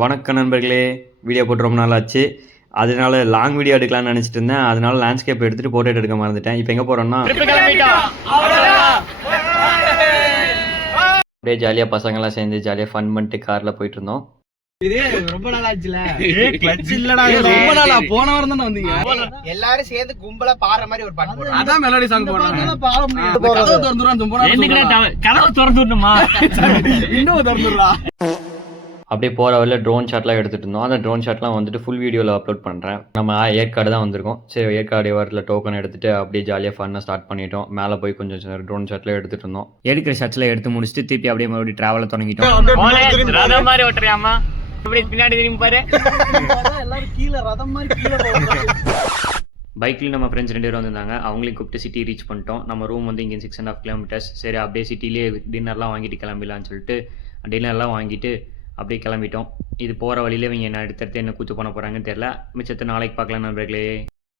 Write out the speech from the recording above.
வணக்கம் நண்பர்களே, வீடியோ போட்டு ரொம்ப நாள் ஆச்சு. அதனால லாங் வீடியோ எடுக்கலாம்னு நினைச்சிட்டு இருந்தேன். அதனால லேண்ட்ஸ்கேப் எடுத்துட்டு போர்ட்ரேட் எடுக்க மறந்துட்டேன். இப்போ எங்க போறோம்னா அப்படியே ஜாலியா பசங்கலாம் சேர்ந்து ஜாலியா ஃபன் பண்ணிட்டு கார்ல போயிட்டு இருந்தோம். ரொம்ப நாள் ஆச்சுல. கிளட்ச் இல்லடா, ரொம்ப நாளா போன வாரம் தான வந்தீங்க. எல்லாரும் சேர்ந்து கும்பலா பாடுற மாதிரி ஒரு பாட்டு போடுறாங்க. அதான் மெலோடி சாங் போடுறாங்க. பாட முடியாது. கதவு திறந்துறான் சும்மா. கதவு திறந்து விடணுமா? இன்னும் திறந்துறா. அப்படியே போற வழியில ட்ரோன் ஷாட்லாம் எடுத்துட்டு இருந்தோம். அந்த ட்ரோன் ஷாட்லாம் வந்துட்டு ஃபுல் வீடியோவில் அப்லோட் பண்ணுறேன். நம்ம ஏற்காடு தான் வந்திருக்கோம். சரி, ஏற்காடு வாரத்தில் டோக்கன் எடுத்துட்டு அப்படியே ஜாலியாக ஃபன்னாக ஸ்டார்ட் பண்ணிட்டோம். மேலே போய் கொஞ்சம் ட்ரோன் ஷாட்லாம் எடுத்துட்டு இருந்தோம். எடுக்கிற ஷாட்ஸ்லாம் எடுத்து முடிச்சுட்டு திருப்பி அப்படியே மறுபடியும் ட்ராவலை தொடங்கிட்டோம். ரதம் மாதிரி ஓட்டுறியாமா? இப்படி பின்னாடி திரும்பி பாரு. எல்லாரும் கீழ ரதம் மாதிரி கீழ போறாங்க. பைக்லேயும் நம்ம ஃப்ரெண்ட்ஸ் 2 பேர் வந்திருந்தாங்க. அவங்களையும் கூப்பிட்டு சிட்டி ரீச் பண்ணிட்டோம். நம்ம ரூம் வந்து இங்கே 6.5 கிலோமீட்டர்ஸ். சரி, அப்படியே சிட்டிலேயே டின்னர்லாம் வாங்கிட்டு கிளம்பிடலான்னு சொல்லிட்டு டின்னர்லாம் வாங்கிட்டு அப்படியே கிளம்பிட்டோம். இது போகிற வழியில இவங்க என்ன அடுத்தடுத்து என்ன கூத்து பண்ண போகிறாங்கன்னு தெரியல. மிச்சத்தை நாளைக்கு பார்க்கலாம் நண்பர்களே.